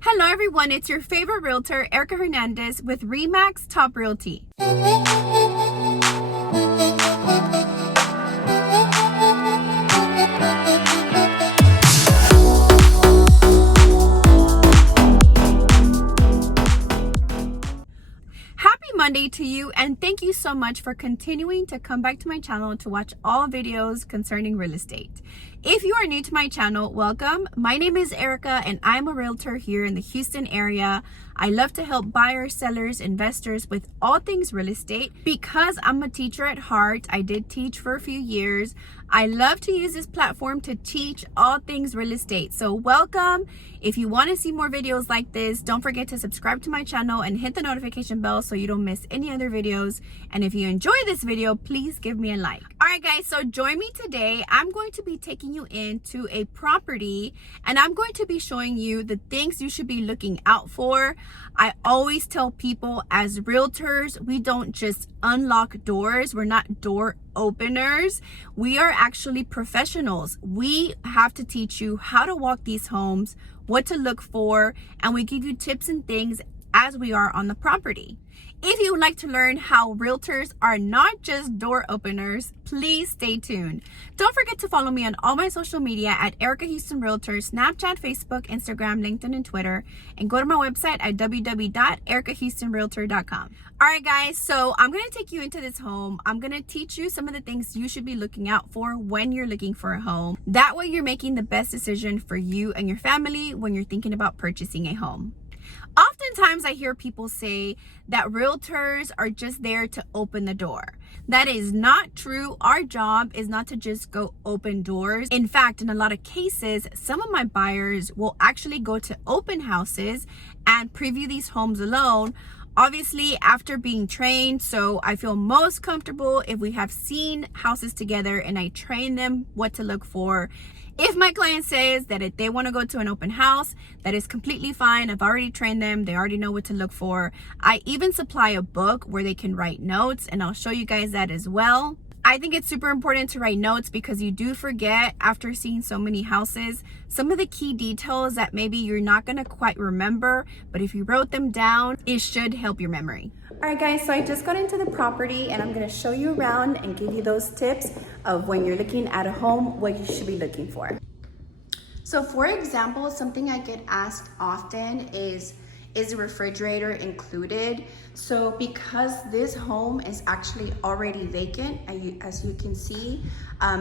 Hello everyone, it's your favorite realtor, Erica Hernandez with RE/MAX Top Realty. Happy Monday to you, and thank you so much for continuing to come back to my channel to watch all videos concerning real estate. If you are new to my channel, welcome. My name is Erica and I'm a realtor here in the Houston area. I love to help buyers, sellers, investors with all things real estate. Because I'm a teacher at heart, I did teach for a few years. I love to use this platform to teach all things real estate. So welcome. If you want to see more videos like this, don't forget to subscribe to my channel and hit the notification bell so you don't miss any other videos. And if you enjoy this video, please give me a like. All right, guys, so join me today. I'm going to be taking you into a property and I'm going to be showing you the things you should be looking out for. I always tell people as realtors, we don't just unlock doors. We're not door openers. We are actually professionals. We have to teach you how to walk these homes, what to look for, and we give you tips and things as we are on the property. If you would like to learn how realtors are not just door openers, please stay tuned. Don't forget to follow me on all my social media at Erica Houston Realtor, Snapchat, Facebook, Instagram, LinkedIn, and Twitter. And go to my website at www.erikahoustonrealtor.com. All right, guys, so I'm going to take you into this home. I'm going to teach you some of the things you should be looking out for when you're looking for a home. That way you're making the best decision for you and your family when you're thinking about purchasing a home. Oftentimes I hear people say that realtors are just there to open the door. That is not true. Our job is not to just go open doors. In fact, in a lot of cases, some of my buyers will actually go to open houses and preview these homes alone, obviously after being trained. So I feel most comfortable if we have seen houses together and I train them what to look for. If my client says that if they want to go to an open house, that is completely fine. I've already trained them. They already know what to look for. I even supply a book where they can write notes, and I'll show you guys that as well. I think it's super important to write notes because you do forget after seeing so many houses, some of the key details that maybe you're not going to quite remember, but if you wrote them down, it should help your memory. All right, guys, so I just got into the property and I'm going to show you around and give you those tips of when you're looking at a home, what you should be looking for. So for example, something I get asked often is a refrigerator included? So because this home is actually already vacant, as you can see,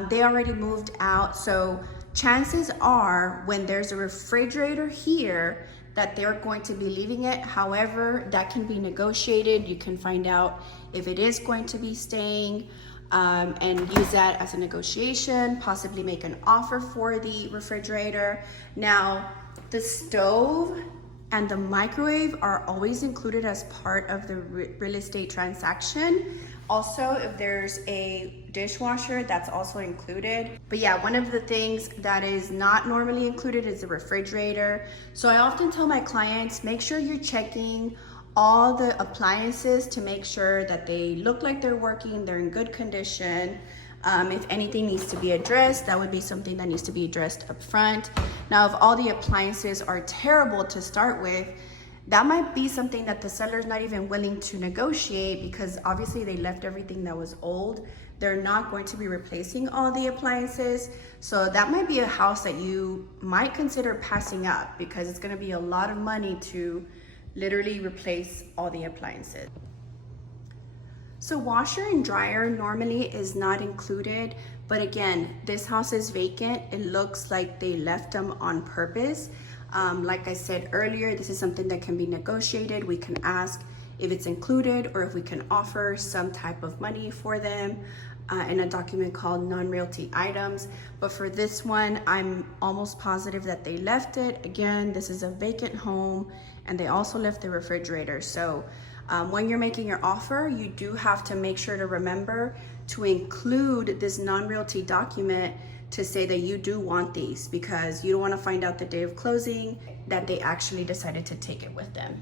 they already moved out. So chances are when there's a refrigerator here that they're going to be leaving it. However, that can be negotiated. You can find out if it is going to be staying and use that as a negotiation, possibly make an offer for the refrigerator. Now, the stove and the microwave are always included as part of the real estate transaction. Also, if there's a dishwasher, that's also included. But yeah, one of the things that is not normally included is the refrigerator. So I often tell my clients, make sure you're checking all the appliances to make sure that they look like they're working, they're in good condition. If anything needs to be addressed, that would be something that needs to be addressed up front. Now, if all the appliances are terrible to start with, that might be something that the seller's not even willing to negotiate because obviously they left everything that was old. They're not going to be replacing all the appliances. So that might be a house that you might consider passing up because it's gonna be a lot of money to literally replace all the appliances. So washer and dryer normally is not included, but again, this house is vacant. It looks like they left them on purpose. Like I said earlier, this is something that can be negotiated. We can ask if it's included or if we can offer some type of money for them in a document called non-realty items. But for this one, I'm almost positive that they left it. Again, this is a vacant home and they also left the refrigerator. So when you're making your offer, you do have to make sure to remember to include this non-realty document to say that you do want these because you don't want to find out the day of closing that they actually decided to take it with them.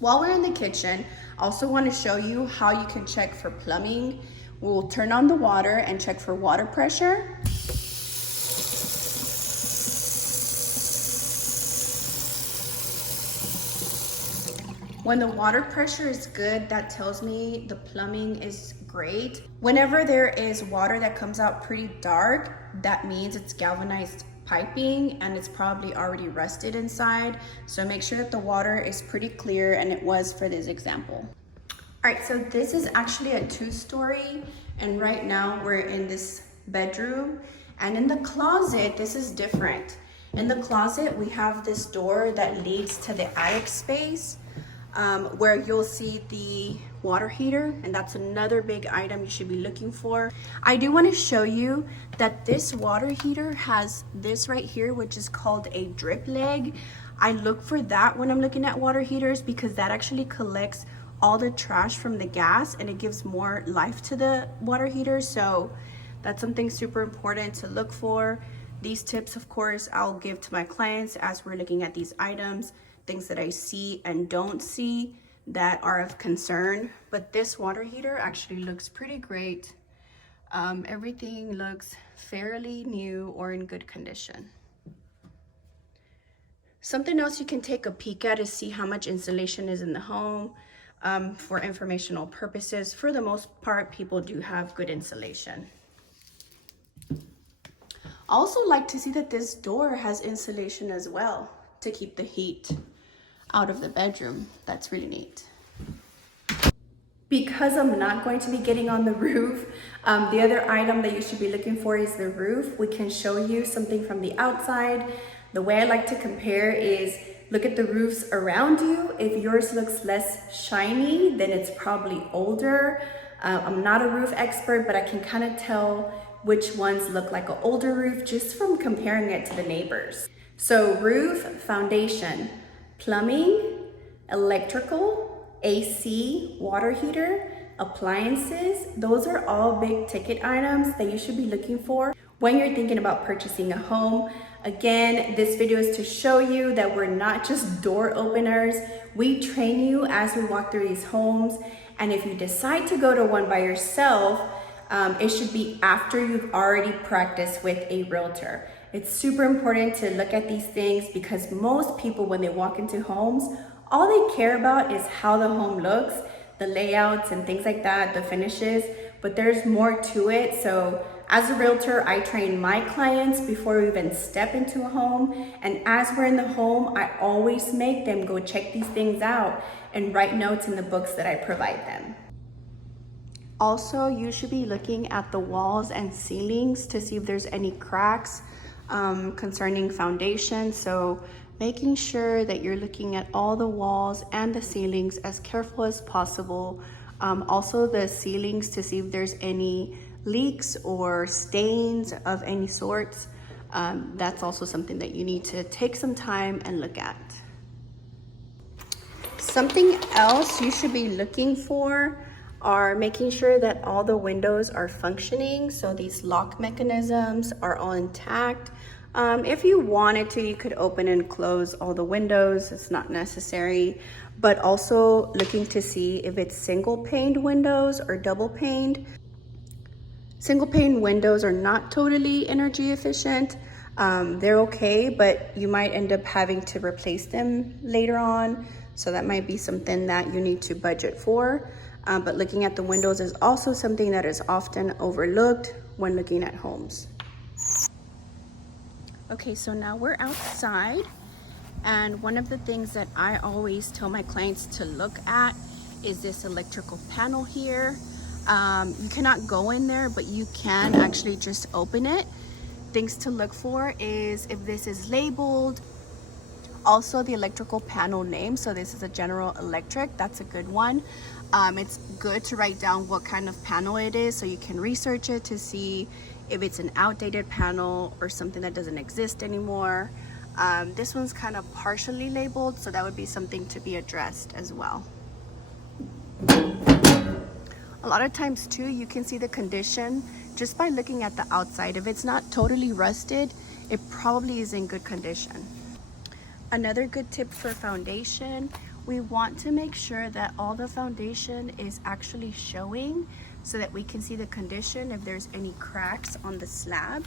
While we're in the kitchen, I also want to show you how you can check for plumbing. We'll turn on the water and check for water pressure. When the water pressure is good, that tells me the plumbing is great. Whenever there is water that comes out pretty dark, that means it's galvanized piping and it's probably already rusted inside. So make sure that the water is pretty clear, and it was for this example. All right, so this is actually a 2-story, and right now we're in this bedroom. And in the closet, this is different. In the closet, we have this door that leads to the attic space, where you'll see the water heater, and that's another big item you should be looking for. I do want to show you that this water heater has this right here, which is called a drip leg. I look for that when I'm looking at water heaters because that actually collects all the trash from the gas and it gives more life to the water heater. So that's something super important to look for. These tips, of course, I'll give to my clients as we're looking at these items, things that I see and don't see that are of concern. But this water heater actually looks pretty great. Everything looks fairly new or in good condition. Something else you can take a peek at is see how much insulation is in the home. For informational purposes, for the most part, people do have good insulation. I also like to see that this door has insulation as well to keep the heat out of the bedroom. That's really neat. Because I'm not going to be getting on the roof, the other item that you should be looking for is the roof. We can show you something from the outside. The way I like to compare is look at the roofs around you. If yours looks less shiny, then it's probably older. I'm not a roof expert, but I can kind of tell which ones look like an older roof just from comparing it to the neighbors. So roof, foundation, plumbing, electrical, AC, water heater, appliances, those are all big ticket items that you should be looking for when you're thinking about purchasing a home. Again, this video is to show you that we're not just door openers. We train you as we walk through these homes. And if you decide to go to one by yourself, it should be after you've already practiced with a realtor. It's super important to look at these things because most people, when they walk into homes, all they care about is how the home looks, the layouts and things like that, the finishes, but there's more to it. So as a realtor, I train my clients before we even step into a home. And as we're in the home, I always make them go check these things out and write notes in the books that I provide them. Also, you should be looking at the walls and ceilings to see if there's any cracks concerning foundation. So making sure that you're looking at all the walls and the ceilings as careful as possible. Also the ceilings to see if there's any leaks or stains of any sorts. That's also something that you need to take some time and look at. Something else you should be looking for are making sure that all the windows are functioning. So these lock mechanisms are all intact. If you wanted to, you could open and close all the windows. It's not necessary, but also looking to see if it's single paned windows or double paned. Single pane windows are not totally energy efficient. They're okay, but you might end up having to replace them later on. So that might be something that you need to budget for. But looking at the windows is also something that is often overlooked when looking at homes. Okay, so now we're outside, and one of the things that I always tell my clients to look at is this electrical panel here. You cannot go in there, but you can actually just open it. Things to look for is if this is labeled. Also the electrical panel name. So this is a General Electric. That's a good one. It's good to write down what kind of panel it is so you can research it to see if it's an outdated panel or something that doesn't exist anymore. This one's kind of partially labeled, so that would be something to be addressed as well. A lot of times too, you can see the condition just by looking at the outside. If it's not totally rusted, it probably is in good condition. Another good tip for foundation, we want to make sure that all the foundation is actually showing so that we can see the condition, if there's any cracks on the slab.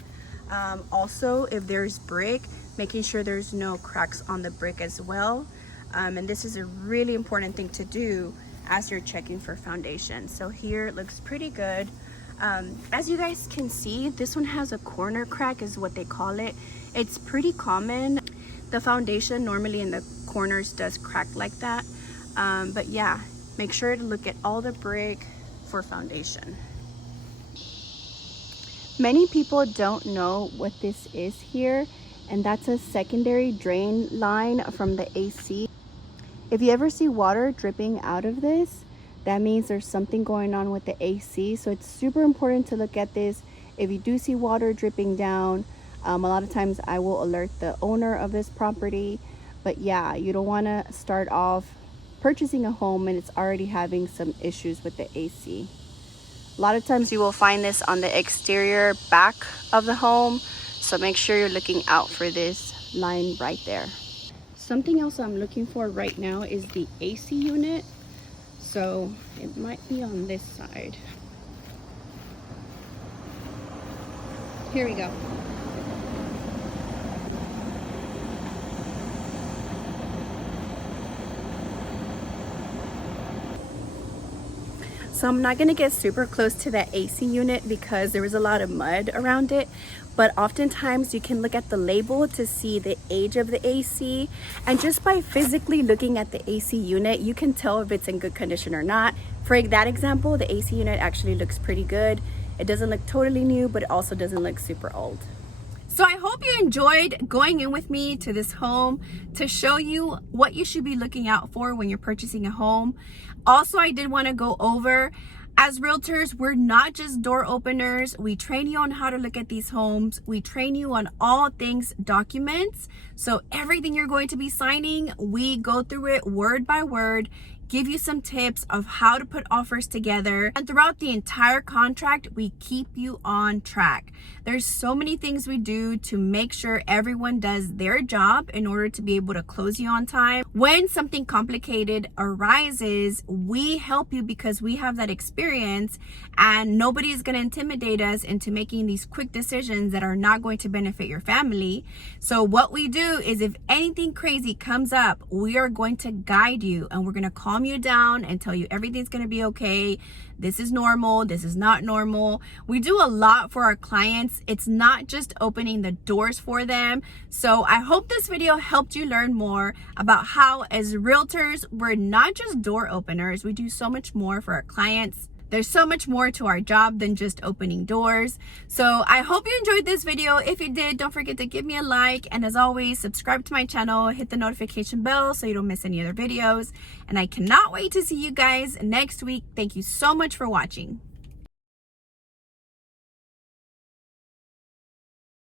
Also, if there's brick, making sure there's no cracks on the brick as well. And this is a really important thing to do as you're checking for foundation. So here it looks pretty good. As you guys can see, this one has a corner crack is what they call it. It's pretty common. The foundation normally in the corners does crack like that. But yeah, make sure to look at all the brick for foundation. Many people don't know what this is here, and that's a secondary drain line from the AC. If you ever see water dripping out of this, that means there's something going on with the AC. So it's super important to look at this. If you do see water dripping down, a lot of times I will alert the owner of this property. But yeah, you don't want to start off purchasing a home and it's already having some issues with the AC. A lot of times you will find this on the exterior back of the home. So make sure you're looking out for this line right there. Something else I'm looking for right now is the AC unit. So it might be on this side. Here we go. So I'm not going to get super close to that AC unit because there was a lot of mud around it. But oftentimes you can look at the label to see the age of the AC. And just by physically looking at the AC unit, you can tell if it's in good condition or not. For that example, the AC unit actually looks pretty good. It doesn't look totally new, but it also doesn't look super old. So I hope you enjoyed going in with me to this home to show you what you should be looking out for when you're purchasing a home. Also, I did want to go over, as realtors, we're not just door openers. We train you on how to look at these homes. We train you on all things documents. So everything you're going to be signing, we go through it word by word, give you some tips of how to put offers together. And throughout the entire contract, we keep you on track. There's so many things we do to make sure everyone does their job in order to be able to close you on time. When something complicated arises, we help you because we have that experience, and nobody is going to intimidate us into making these quick decisions that are not going to benefit your family. So what we do is, if anything crazy comes up, we are going to guide you and we're going to calm you down and tell you everything's going to be okay. This is normal. This is not normal. We do a lot for our clients. It's not just opening the doors for them. So I hope this video helped you learn more about how, as realtors, we're not just door openers. We do so much more for our clients. There's so much more to our job than just opening doors. So I hope you enjoyed this video. If you did, don't forget to give me a like. And as always, subscribe to my channel, hit the notification bell so you don't miss any other videos. And I cannot wait to see you guys next week. Thank you so much for watching.